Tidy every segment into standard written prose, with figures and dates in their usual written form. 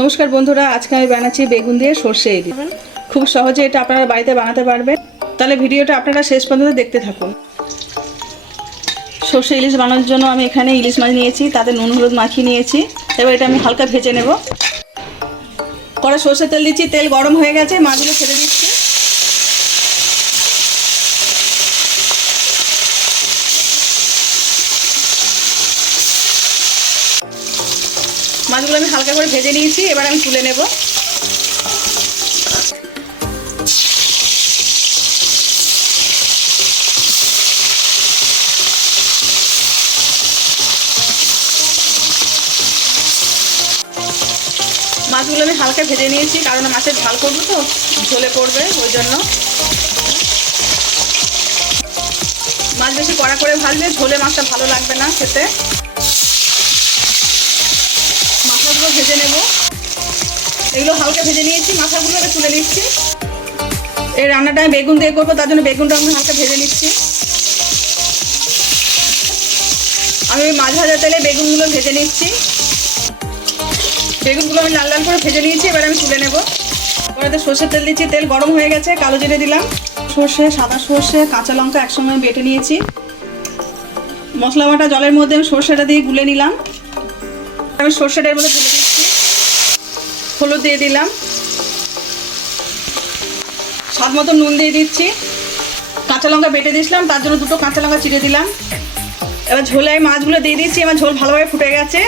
নমস্কার বন্ধুরা, আজকে আমি বানাচ্ছি বেগুন দিয়ে সর্ষে ইলিশ। খুব সহজে এটা আপনারা বাড়িতে বানাতে পারবেন। তাহলে ভিডিওটা আপনারা শেষ পর্যন্ত দেখতে থাকুন। সর্ষে ইলিশ বানানোর জন্য আমি এখানে ইলিশ মাছ নিয়েছি, তাতে নুন হলুদ মাখিয়ে নিয়েছি। এবার এটা আমি হালকা ভেজে নেব। কড়াই সর্ষে তেল দিচ্ছি, তেল গরম হয়ে গেছে, মাছগুলো ছেড়ে দিচ্ছি। মাছগুলো আমি হালকা করে ভেজে নিয়েছি, এবার আমি তুলে নেব। মাছগুলো আমি হালকা ভেজে নিয়েছি, কারণ মাছের ঝাল করবো তো, ঝোলে পড়বে, ওই জন্য। মাছ বেশি কড়া করে ভাজলে ঝোলে মাছটা ভালো লাগবে না খেতে। মাথাগুলো ভেজে নেব। এগুলো হালকা ভেজে নিয়েছি, মাথাগুলো এবার তুলে নিচ্ছি। এই রান্নাটা আমি বেগুন দিয়ে করবো, তার জন্য বেগুনটা আমি হালকা ভেজে নিচ্ছি। আমি ওই মাছ ভাজা তেলে বেগুনগুলো ভেজে নিচ্ছি। বেগুনগুলো আমি লাল লাল করে ভেজে নিয়েছি, এবার আমি তুলে নেব। কড়াইতে সর্ষের তেল দিচ্ছি, তেল গরম হয়ে গেছে, কালো জিরে দিলাম। সর্ষে, সাদা সর্ষে, কাঁচা লঙ্কা একসঙ্গে বেটে নিয়েছি। মশলা বাটা জলের মধ্যে আমি সর্ষেটা দিয়ে গুলে নিলাম। আমি সর্ষেটার মধ্যে ঢেলে দিচ্ছি। হলুদ দিয়ে দিলাম, স্বাদ মতো নুন দিয়ে দিচ্ছি। কাঁচা লঙ্কা বেটে দিয়েছিলাম, তার জন্য দুটো কাঁচা লঙ্কা চিড়ে দিলাম। এবার ঝোলে আমি মাছগুলো দিয়ে দিচ্ছি। আমার ঝোল ভালোভাবে ফুটে গেছে।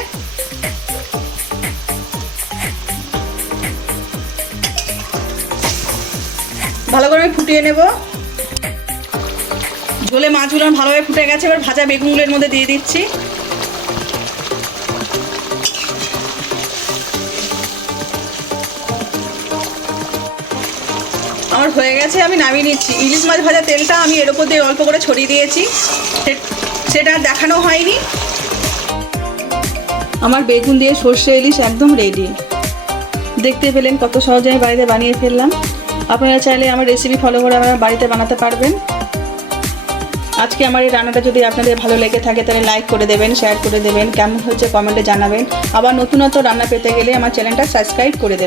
ভালো করে আমি ফুটিয়ে নেব। ঝোলে মাছগুলো ভালোভাবে ফুটে গেছে, এবার ভাজা বেগুনগুলোর মধ্যে দিয়ে দিচ্ছি। আমার হয়ে গেছে, আমি নামিয়ে নিচ্ছি। ইলিশ মাছ ভাজা তেলটা আমি এর উপর দিয়ে অল্প করে ছড়িয়ে দিয়েছি, সেটা দেখানো হয়নি। আমার বেগুন দিয়ে সর্ষে ইলিশ একদম রেডি। দেখতে পেলেন কত সহজে আমি বাড়িতে বানিয়ে ফেললাম। আপনারা চাইলে আমার রেসিপি ফলো করে আপনারা বাড়িতে বানাতে পারবেন। আজকে আমার এই রান্নাটা যদি আপনাদের ভালো লেগে থাকে তাহলে লাইক করে দেবেন, শেয়ার করে দেবেন, কেমন হচ্ছে কমেন্টে জানাবেন। আবার নতুন রান্না পেতে গেলে আমার চ্যানেলটা সাবস্ক্রাইব করে দেবেন।